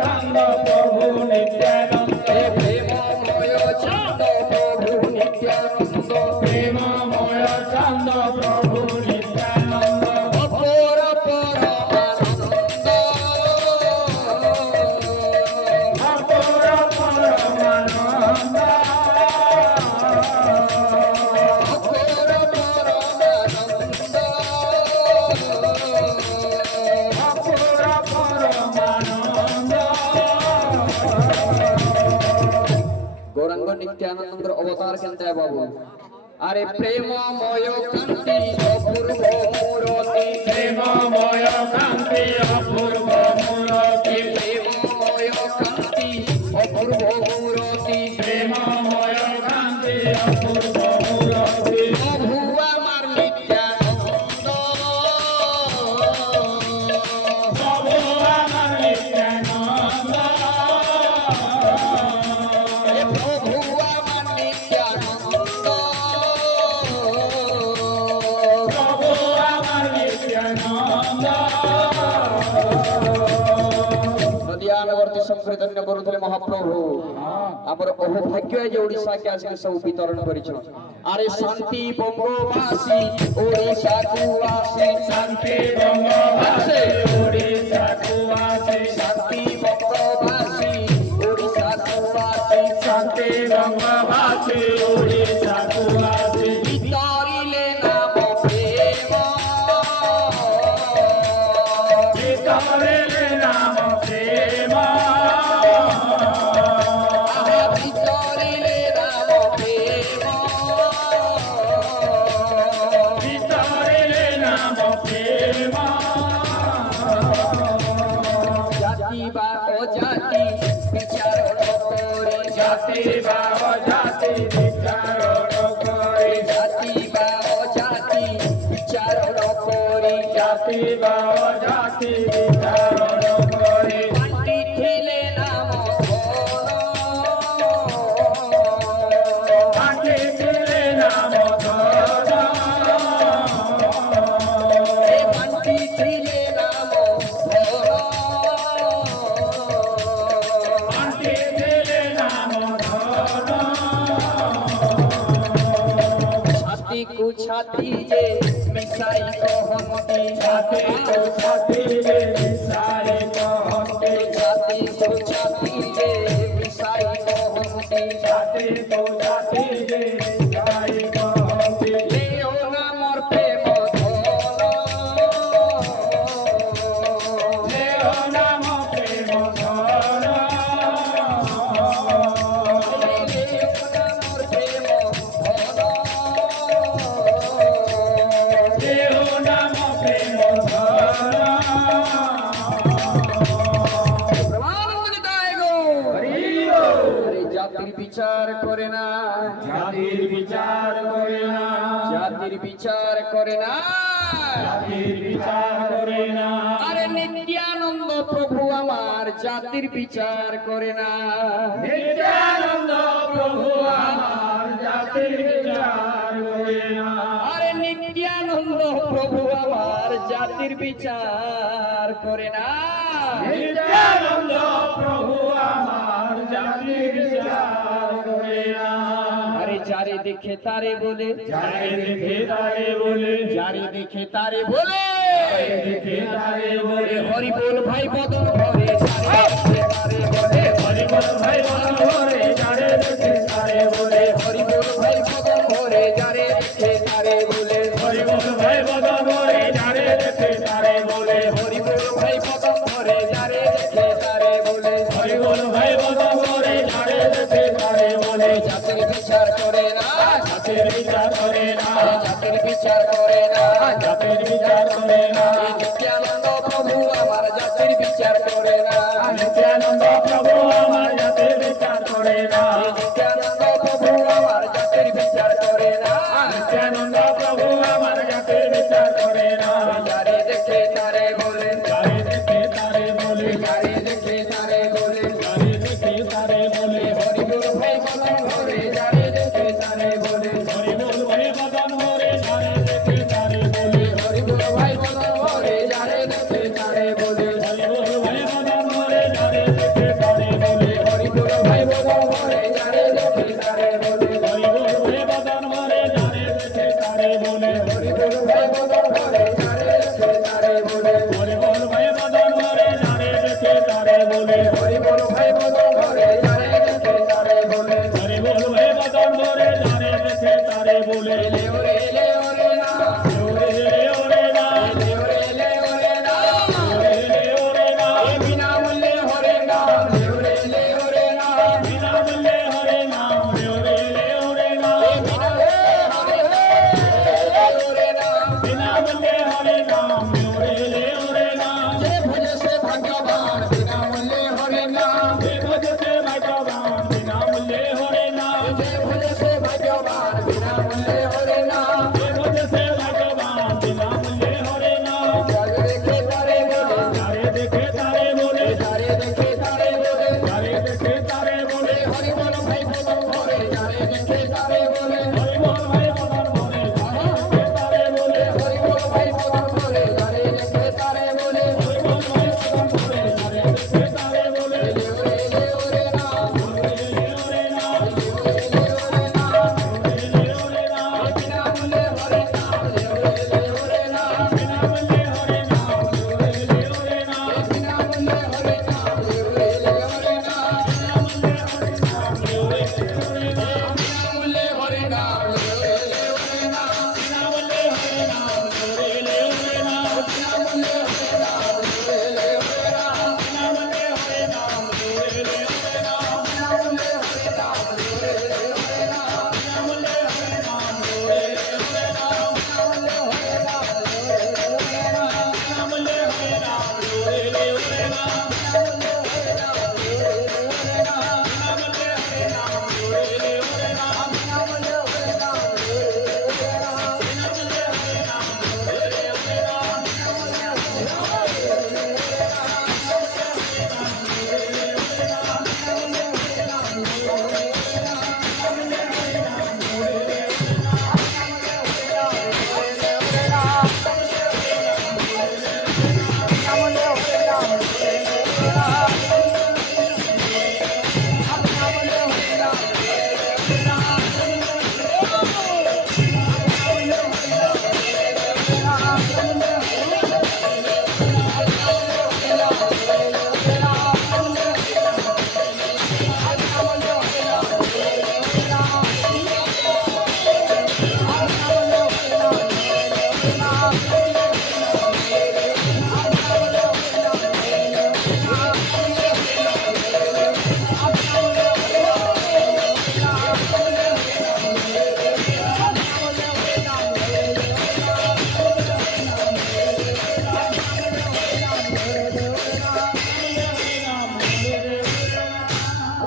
ছন্দ প্রভু নিত্যানন্দ প্রেমময় ছন্দ প্রভু নিত্যানন্দ প্রেমময় ছন্দ প্রভু নিত্যানন্দ অপর পরমানন্দ অপর পরমানন্দ গৌরাঙ্গ নিত্যানন্দের অবতার কেন বাবু আরে প্রেমময় কান্তি অপূর্ব মূরতি প্রেমময় কান্তি অপূর্ব মূরতি প্রেমময় কান্তি অপূর্ব মূরতি প্রেমময় কান্তি অপূর্ব মূরতি প্রভু আমার নিত্যানন্দ প্রভু আমার নিত্যানন্দ নদিয়ানগরती সংকীর্তন্য করুলে মহাপ্রভু আমার অভাগ্য যে ওড়িশাকে আসলে সব বিতরণ করেছ আরে শান্তি বঙ্গবাসী ওড়িশাকু আসি শান্তি বঙ্গবাসী ওড়িশাকু আসি শান্তি বঙ্গবাসী ওড়িশাকু আসি শান্তি বঙ্গবাসী ওড়িশাকু আসি বিতরিলে নাম প্রেম বিতরিলে নাম প্রেম বিতরিলে নাম প্রেম বিতরিলে নাম প্রেম জাতি বা অজাতি বিচার করে জাতি বা অজাতি বিচার করে জাতি বা অজাতি বিচার করে জাতি বা অজাতি বিচার করে পান্ডি ছিলে নাম ধন পান্ডি ছিলে নাম ধন পান্ডি ছিলে নাম ধন পান্ডি ছিলে নাম ধন ছাতি কু ছাতি যে মিশাই কহন্তি ছাতি কু ছাতি যে মিশাই কহন্তি ছাতি কু ছাতি যে মিশাই কহন্তি ছাতি কু ছাতি যে মিশাই কহন্তি লেও নামর প্রেম ধন লেও নাম প্রেম ধন লেও নামর প্রেম ধন লেও নাম প্রেম ধন জাতির বিচার করে না জাতির বিচার করে না জাতির বিচার করে না জাতির বিচার করে না আরে নিত্যানন্দ প্রভু আমার জাতির বিচার করে না নিত্যানন্দ প্রভু আমার জাতির বিচার করে না আরে নিত্যানন্দ প্রভু আমার জাতির বিচার করে না নিত্যানন্দ প্রভু আমার জাতির বিচার করে না আরে যারে দেখে তারে বলে যারে দেখে তারে বলে যারে দেখে তারে বলে দেখে তারে বলে হরি বল ভাই বদন ভরে যারে দেখে তারে বলে হরি বল ভাই বদন ভরে যারে দেখে তারে বলে হরি বল ভাই বদন ভরে যারে দেখে তারে বলে হরি বল ভাই বদন ভরে যারে দেখে তারে বলে হরি বল ভাই বদন ভরে যারে দেখে তারে বলে হরি বল ভাই বদন ভরে যারে দেখে তারে বলে জাতির বিচার করে না জাতির বিচার করে না জাতির বিচার করে না জাতির বিচার করে না